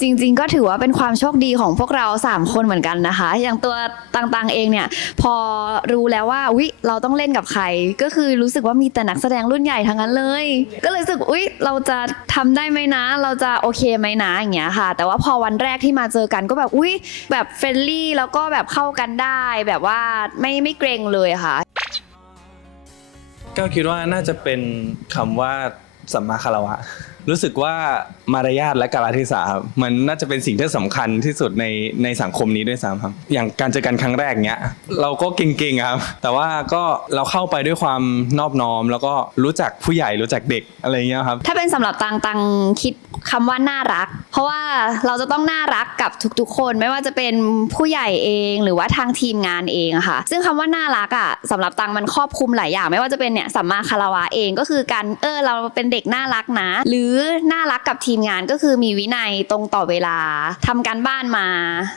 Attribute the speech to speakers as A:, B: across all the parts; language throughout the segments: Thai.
A: จริงๆ ก็ถือว่าเป็นความโชคดีของพวกเรา 3 คนเหมือนกันนะคะ อย่างตัวตังๆเองเนี่ยพอรู้แล้วว่าวิเราต้องเล่นกับใคร ก็คือรู้สึกว่ามีแต่นักแสดงรุ่นใหญ่ทั้งนั้นเลย ก็เลยรู้สึกอุ๊ยเราจะทำได้ไหมนะ เราจะโอเคไหมนะอย่างเงี้ยค่ะ แต่ว่าพอวันแรกที่มาเจอกันก็แบบอุ๊ยแบบเฟรนลี่แล้วก็แบบเข้ากันได้ แบบว่าไม่ไม่เกรงเลยค่ะ
B: ก็คิดว่าน่าจะเป็นคำว่าสัมมาคารวะ รู้สึกว่ามารยาทและกาลเทศะครับมันน่าจะเป็นสิ่งที่สำคัญที่สุดในในสังคมนี้ด้วยซ้ำครับ อย่างการเจอกันครั้งแรกเนี้ยเราก็เก่งๆครับ แต่ว่าก็เราเข้าไปด้วยความนอบน้อม แล้วก็รู้จักผู้ใหญ่รู้จักเด็กอะไรเงี้ยครับ
A: ถ้าเป็นสำหรับตังตังคิดคำว่าน่ารัก เพราะว่าเราจะต้องน่ารักกับทุกๆ คนไม่ว่าจะเป็นผู้ใหญ่เองหรือว่าทางทีมงานเองอะค่ะ ซึ่งคำว่าน่ารักอะสำหรับตังมันครอบคลุมหลายอย่าง ไม่ว่าจะเป็นเนี่ยสัมมาคารวะเองก็คือการเออเราเป็นเด็กน่ารักนะ หรือน่ารักกับทีมงานก็คือมีวินัยตรงต่อเวลาทำการบ้านมา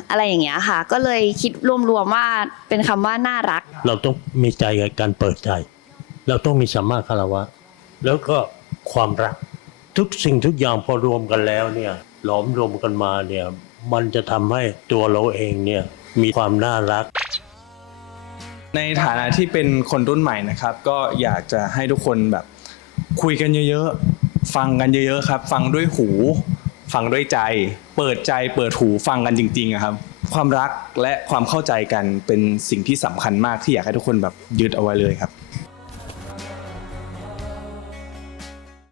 A: อะไรอย่างเงี้ยค่ะ ก็เลยคิดรวมๆว่าเป็นคำว่าน่ารัก
C: เราต้องมีใจกับการเปิดใจ เราต้องมีสัมมาคารวะ แล้วก็ความรักทุกสิ่งทุกอย่างพอรวมกันแล้วเนี่ยหลอมรวมกันมาเนี่ยมันจะทำให้ตัวเราเองเนี่ยมีความน่ารัก
B: ในฐานะที่เป็นคนรุ่นใหม่นะครับ ก็อยากจะให้ทุกคนแบบคุยกันเยอะๆ ฟังกันเยอะๆครับ ฟังด้วยหู ฟังด้วยใจ เปิดใจเปิดหูฟังกันจริงๆครับ ความรักและความเข้าใจกันเป็นสิ่งที่สำคัญมากที่อยากให้ทุกคนแบบยึดเอาไว้เลยครับ